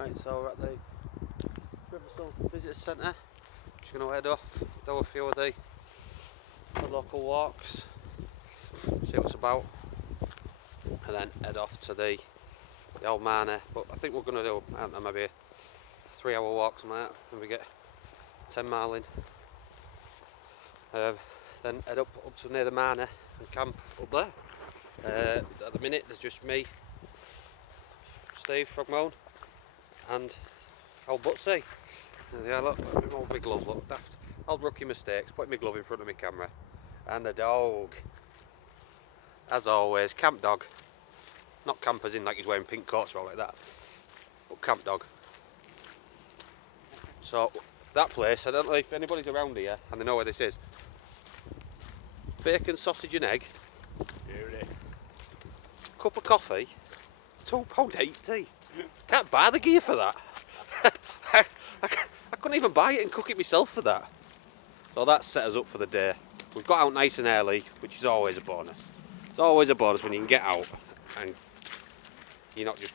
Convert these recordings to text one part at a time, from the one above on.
Right, so we're at the Riversall Visitor Centre. Just going to head off, do a few of the local walks, see what's about, and then head off to the old manor. But I think we're going to do, I don't know, maybe a 3-hour walk, something like that, maybe get 10 mile in. Then head up to near the manor and camp up there. At the minute there's just me, Steve, Frogmoan, and old Butsy. Yeah, look, my big glove, look, daft. Old rookie mistakes, putting my glove in front of my camera. And the dog. As always, camp dog. Not campers in like he's wearing pink coats or all like that, but camp dog. So, that place, I don't know if anybody's around here and they know where this is. Bacon, sausage and egg. Beauty. Cup of coffee. £2.80. Can't buy the gear for that. I couldn't even buy it and cook it myself for that. So that set us up for the day. We've got out nice and early, which is always a bonus. It's always a bonus when you can get out and you're not just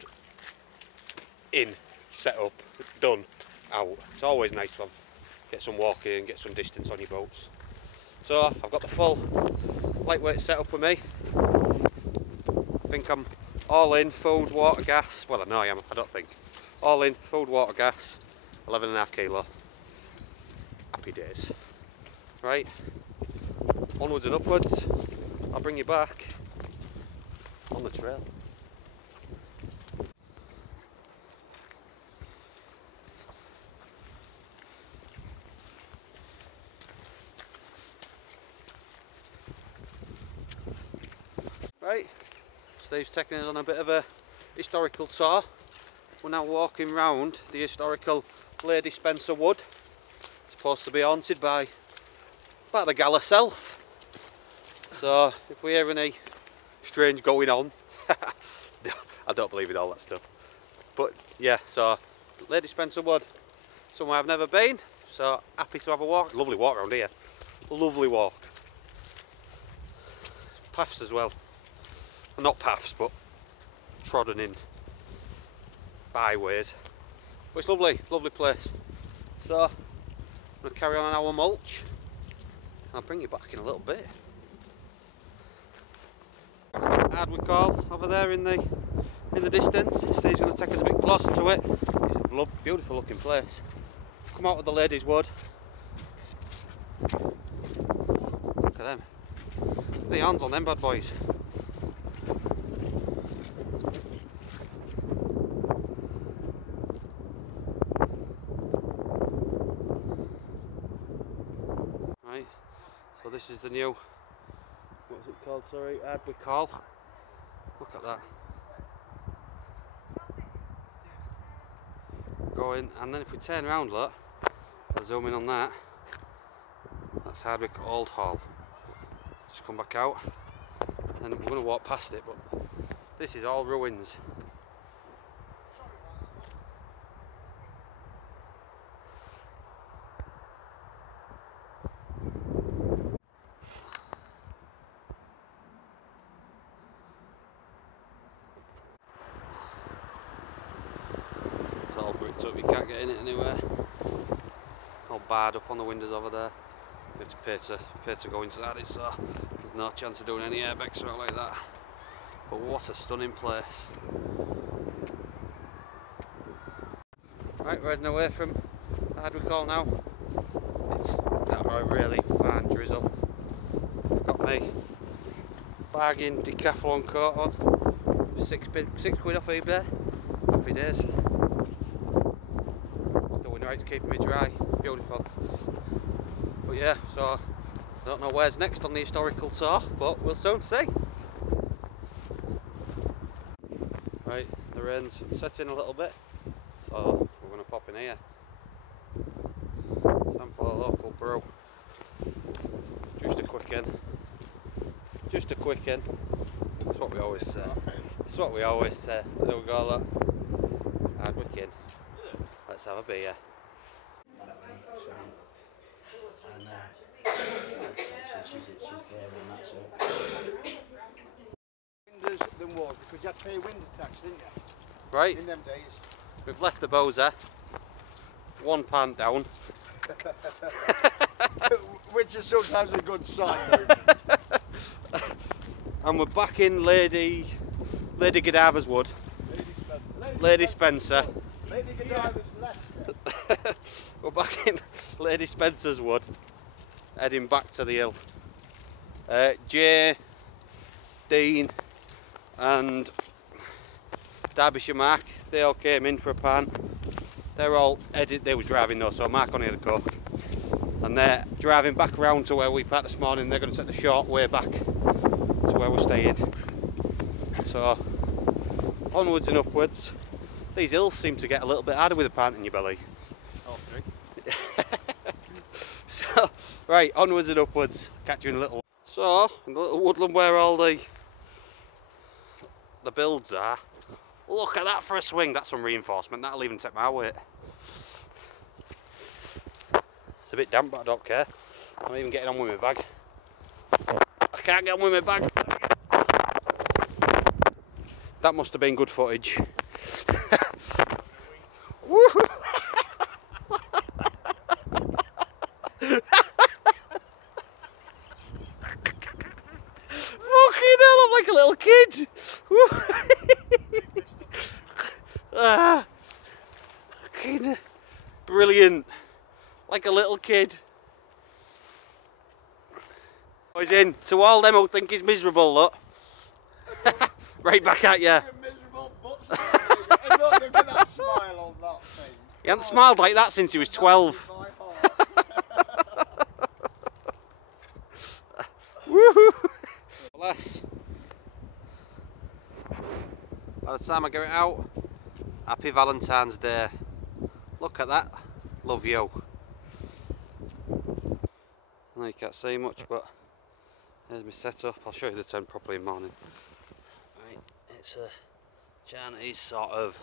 in, set up, done, out. It's always nice to get some walking, get some distance on your boats. So I've got the full lightweight setup with me. I think I'm all in, food, water, gas. Well, I know I am, I don't think. All in, food, water, gas, 11.5 kilo. Happy days. Right, onwards and upwards. I'll bring you back on the trail. Right, Steve's taking us on a bit of a historical tour. We're now walking round the historical Lady Spencer Wood. It's supposed to be haunted by the gal herself. So if we hear any strange going on, I don't believe in all that stuff. But yeah, so Lady Spencer Wood, somewhere I've never been. So happy to have a walk. Lovely walk around here. Lovely walk. Paths as well. Not paths, but trodden in byways. But it's lovely, lovely place. So I'm going to carry on our mulch. I'll bring you back in a little bit. Hardwick Hall over there in the distance. Steve's going to take us a bit closer to it. It's a beautiful looking place. Come out of the Ladies' Wood. Look at them. Look at the horns on them bad boys. Right, so this is the new, what's it called, sorry, Hardwick Hall. Look at that. Go in, and then if we turn around, look, I'll zoom in on that. That's Hardwick Old Hall. Just come back out, and we're going to walk past it, but this is all ruins. It's all bricked up, you can't get in it anywhere. All barred up on the windows over there. You have to pay to go inside it, so there's no chance of doing any airbags or like that. But what a stunning place. Right, we're heading away from Hardwick Hall now. It's got a really fine drizzle. Got my bargain decathlon coat on. 6 quid off eBay. Happy days. Still doing right to keep me dry. Beautiful. But yeah, so I don't know where's next on the historical tour, but we'll soon see. Right, the rain's setting a little bit, so we're going to pop in here. Sample a local brew. Just a quick in. Just a quick in. That's what we always say. That's what we always say. There we go, look. Hardwick in. Let's have a beer. Windows than was because you had to pay window tax, didn't you? Right. In them days. We've left the Bozer, one pant down. Which is sometimes a good sign. And we're back in Lady Godiva's wood. Lady Spencer. Lady Godiva's Leicester. We're back in Lady Spencer's wood, heading back to the hill. Jay, Dean and Derbyshire Mark, they all came in for a pan. They're all headed, they was driving though, so Mark only had a cook. And they're driving back around to where we parked this morning. They're going to take the short way back to where we're staying. So, onwards and upwards. These hills seem to get a little bit harder with a pant in your belly. All three. So, right, onwards and upwards. Catch you in a little. So, in the little woodland where all the builds are. Look at that for a swing. That's some reinforcement. That'll even take my weight. It's a bit damp, but I don't care. I'm not even getting on with my bag. I can't get on with my bag. That must have been good footage. Woohoo! Fucking hell, I'm like a little kid. Fucking brilliant. Like a little kid. Boys in. To all them who think he's miserable, look. Right back at you. Miserable, but and look at that smile on that thing. He hasn't smiled like that since he was 12. Woohoo! Bless. By the time I get it out, happy Valentine's Day. Look at that. Love you. I know you can't see much, but there's my setup. I'll show you the tent properly in the morning. Right, it's a Chinese sort of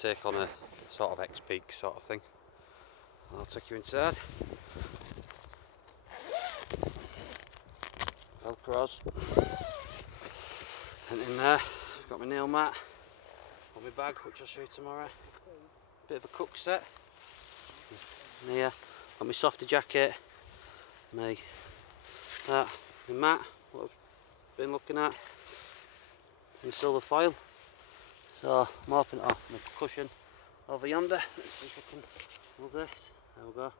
take on a sort of X-Peak sort of thing. I'll take you inside. Velcros. And in there, I've got my nail mat on my bag, which I'll show you tomorrow. Bit of a cook set. And here, got my softy jacket, my mat, what I've been looking at, my silver foil. So I'm opening it off my cushion over yonder. Let's see if I can move this. There we go.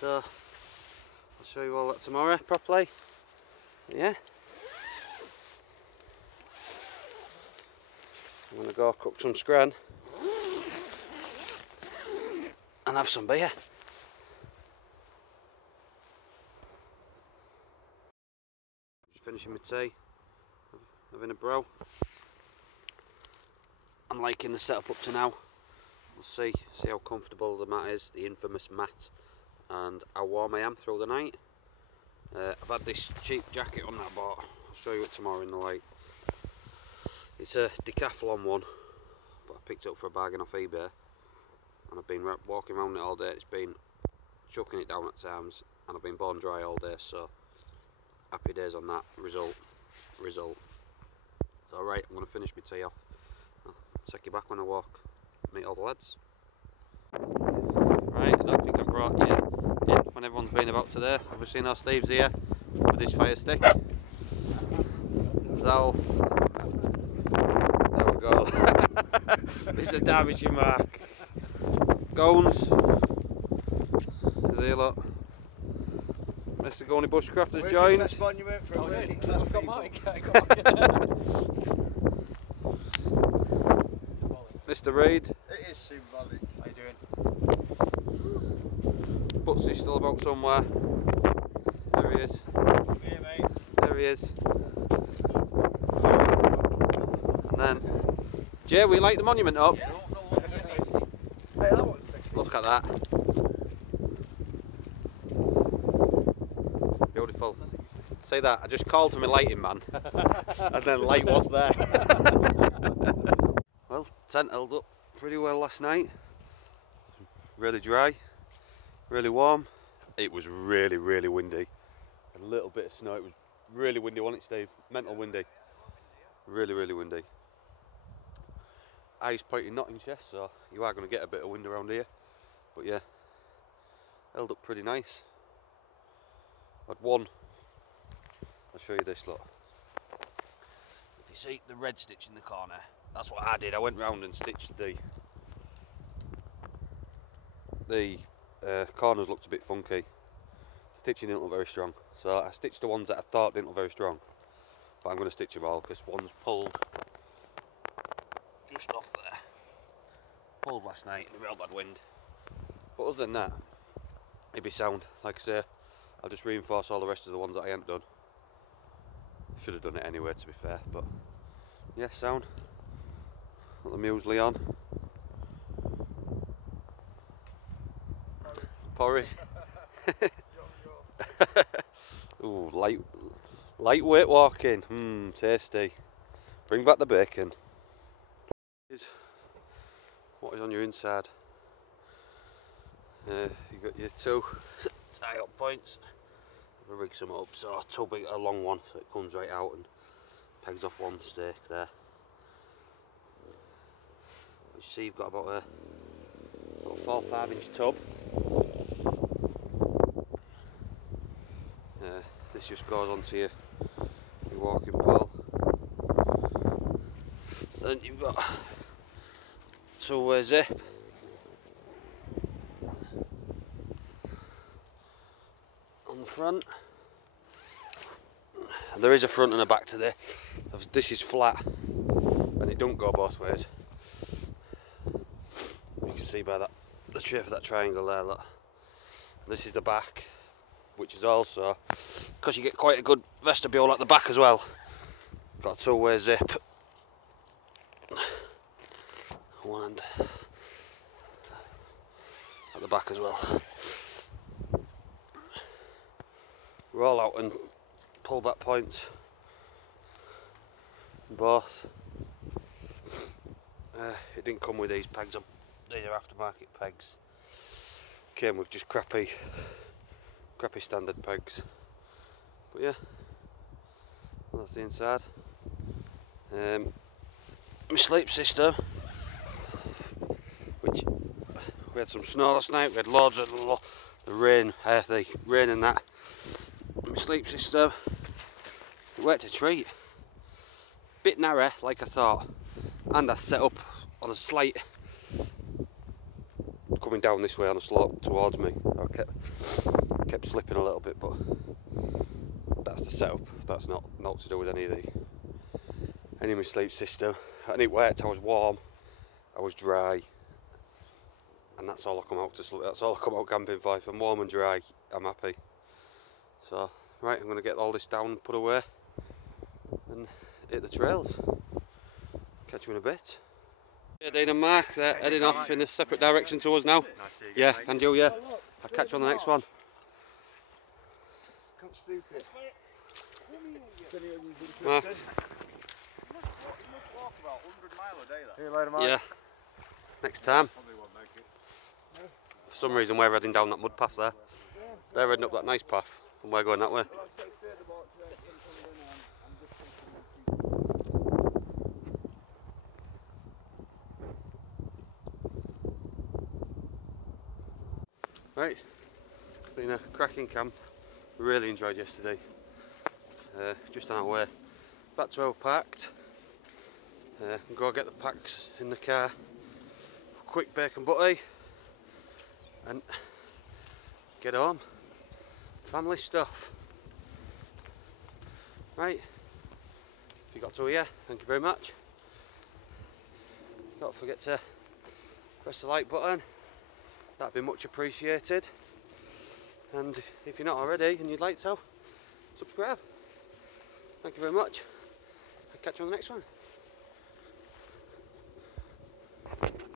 So I'll show you all that tomorrow properly. Yeah. I'm gonna go cook some scran and have some beer. Just finishing my tea, having a bro. I'm liking the setup up to now. We'll see how comfortable the mat is, the infamous mat, and how warm I am through the night. I've had this cheap jacket on that I bought. I'll show you it tomorrow in the light. It's a Decathlon one, but I picked it up for a bargain off eBay, and I've been walking around it all day. It's been chucking it down at times, and I've been bone dry all day, so happy days on that. Result. It's alright, I'm going to finish my tea off. I'll take you back when I walk, meet all the lads. Right, I don't think I've brought you in when everyone's been about today. Obviously now Steve's here with his fire stick. Zowl. There we go. Mr. Derbyshire Mark. Gones. Is he, look. Mr. Goney Bushcraft has joined. Best monument for a working class people. Mr. Reid. It is symbolic. How you doing? Butsy's still about somewhere. There he is. Here, mate. There he is. And then, Jay, we light the monument up. Yeah. Look at that. Beautiful. Say that, I just called for my lighting man. And then light was there. Well, tent held up pretty well last night. Really dry, really warm. It was really, really windy. A little bit of snow. It was really windy, wasn't it, Steve? Mental windy. Really, really windy. highest point in Nottinghamshire, so you are going to get a bit of wind around here. But yeah, held up pretty nice. I'd one. I'll show you this, look. If you see the red stitch in the corner, that's what I did. I went round and stitched the corners looked a bit funky. Stitching didn't look very strong, so I stitched the ones that I thought didn't look very strong. But I'm going to stitch them all because one's pulled just off there. Pulled last night in a real bad wind. But other than that, it'd be sound. Like I say, I'll just reinforce all the rest of the ones that I haven't done. Should have done it anyway, to be fair, but yeah, sound. Got the muesli on. Porridge. Ooh, lightweight walking. Tasty. Bring back the bacon. What is on your inside? You got your two tie-up points. I'll rig some up, so too big a long one, so it comes right out and pegs off one stake there. You see, you've got about a 4 or 5 inch tub. This just goes onto your walking pole. Then you've got 2-way zip. On the front. And there is a front and a back to this. This is flat and it don't go both ways. You can see by the shape of that triangle there, look. This is the back, which is also, because you get quite a good vestibule at the back as well. Got a 2-way zip. One hand at the back as well. Roll out and pull back points. Both. It didn't come with these pegs. These are aftermarket pegs. Came with just crappy standard pegs. But yeah, that's the inside. My sleep system, which we had some snow last night. We had loads of the rain and that. My sleep system, it worked a treat. Bit narrow, like I thought, and I set up on a slight coming down this way on a slope towards me. I kept slipping a little bit, but that's the setup. That's not to do with any of my sleep system. And it worked. I was warm, I was dry, and that's all I come out to sleep. That's all I come out camping for. If I'm warm and dry, I'm happy. So right, I'm going to get all this down, put away, and hit the trails. Catch you in a bit. Yeah, Dean and Mark, they're heading off in a separate direction to us now. Nice to see you, yeah, and you, yeah. I'll catch you on the next one. Mark. Yeah, next time. For some reason we're heading down that mud path there. They're heading up that nice path and we're going that way. Right, it's been a cracking camp. We really enjoyed yesterday. Just on our way back to our packed. And go get the packs in the car. Quick bacon butty and get home. Family stuff. Right, if you got to here, thank you very much. Don't forget to press the like button. That'd be much appreciated. And if you're not already and you'd like to, subscribe. Thank you very much. I'll catch you on the next one.